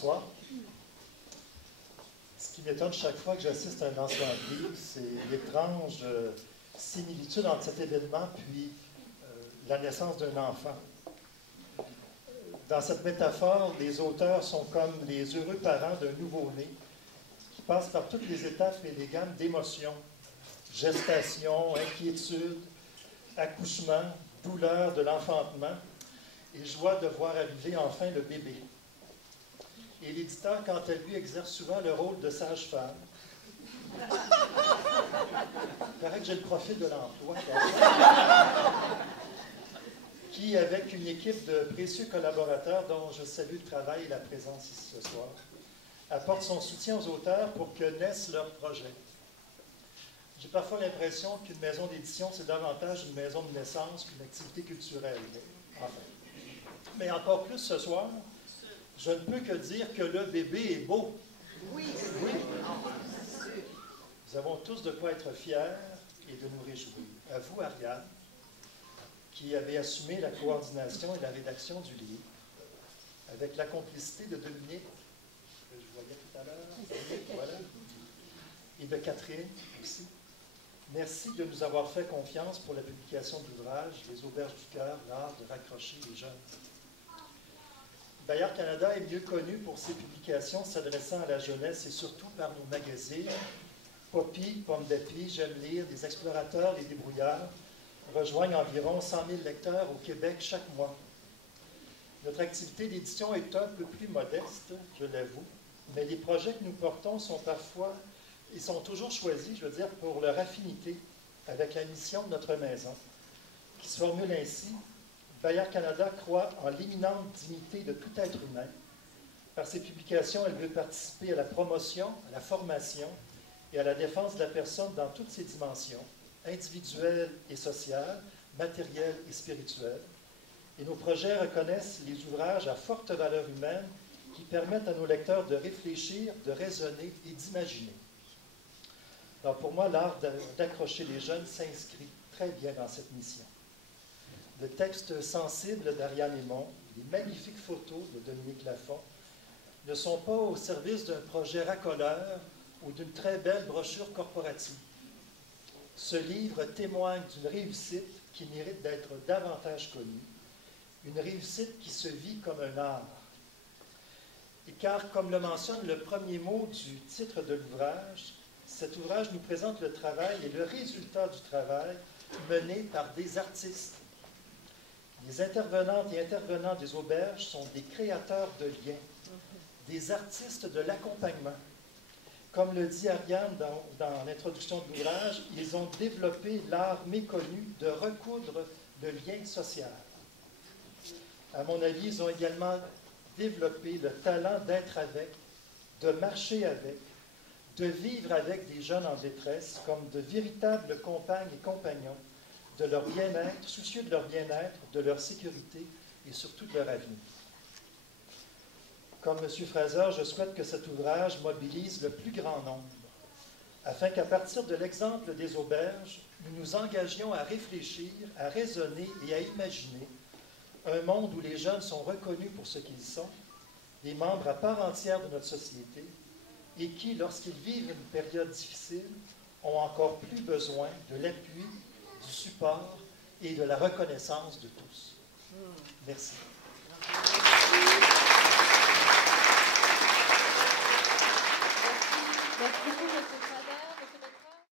Bonsoir. Ce qui m'étonne chaque fois que j'assiste à un lancement de livre, c'est l'étrange similitude entre cet événement puis la naissance d'un enfant. Dans cette métaphore, les auteurs sont comme les heureux parents d'un nouveau-né qui passe par toutes les étapes et les gammes d'émotions: gestation, inquiétude, accouchement, douleur de l'enfantement et joie de voir arriver enfin le bébé. Et l'éditeur, quant à lui, exerce souvent le rôle de sage-femme. Il paraît que j'ai le profil de l'emploi. Qui, avec une équipe de précieux collaborateurs dont je salue le travail et la présence ici ce soir, apporte son soutien aux auteurs pour que naissent leurs projets. J'ai parfois l'impression qu'une maison d'édition, c'est davantage une maison de naissance qu'une activité culturelle. Mais encore plus ce soir, je ne peux que dire que le bébé est beau. Oui. Oui. Nous avons tous de quoi être fiers et de nous réjouir. À vous, Ariane, qui avez assumé la coordination et la rédaction du livre, avec la complicité de Dominique, que je voyais tout à l'heure, voilà, et de Catherine aussi. Merci de nous avoir fait confiance pour la publication de l'ouvrage « Les auberges du cœur, l'art de raccrocher les jeunes ». Bayard Canada est mieux connu pour ses publications s'adressant à la jeunesse et surtout par nos magazines Poppy, Pomme d'Api, J'aime lire, Les Explorateurs, Les Débrouillards rejoignent environ 100 000 lecteurs au Québec chaque mois. Notre activité d'édition est un peu plus modeste, je l'avoue, mais les projets que nous portons sont parfois, ils sont toujours choisis, je veux dire, pour leur affinité avec la mission de notre maison, qui se formule ainsi: Bayard Canada croit en l'imminente dignité de tout être humain. Par ses publications, elle veut participer à la promotion, à la formation et à la défense de la personne dans toutes ses dimensions, individuelles et sociales, matérielles et spirituelles. Et nos projets reconnaissent les ouvrages à forte valeur humaine qui permettent à nos lecteurs de réfléchir, de raisonner et d'imaginer. Alors pour moi, l'art d'accrocher les jeunes s'inscrit très bien dans cette mission. Le texte sensible d'Ariane Aymon, les magnifiques photos de Dominique Lafont ne sont pas au service d'un projet racoleur ou d'une très belle brochure corporative. Ce livre témoigne d'une réussite qui mérite d'être davantage connue, une réussite qui se vit comme un art. Et car, comme le mentionne le premier mot du titre de l'ouvrage, cet ouvrage nous présente le travail et le résultat du travail mené par des artistes. Les intervenantes et intervenants des auberges sont des créateurs de liens, des artistes de l'accompagnement. Comme le dit Ariane dans l'introduction de l'ouvrage, ils ont développé l'art méconnu de recoudre le lien social. À mon avis, ils ont également développé le talent d'être avec, de marcher avec, de vivre avec des jeunes en détresse comme de véritables compagnes et compagnons, de leur bien-être, soucieux de leur bien-être, de leur sécurité et surtout de leur avenir. Comme M. Fraser, je souhaite que cet ouvrage mobilise le plus grand nombre, afin qu'à partir de l'exemple des auberges, nous nous engagions à réfléchir, à raisonner et à imaginer un monde où les jeunes sont reconnus pour ce qu'ils sont, des membres à part entière de notre société, et qui, lorsqu'ils vivent une période difficile, ont encore plus besoin de l'appui, du support et de la reconnaissance de tous. Merci. Merci pour votre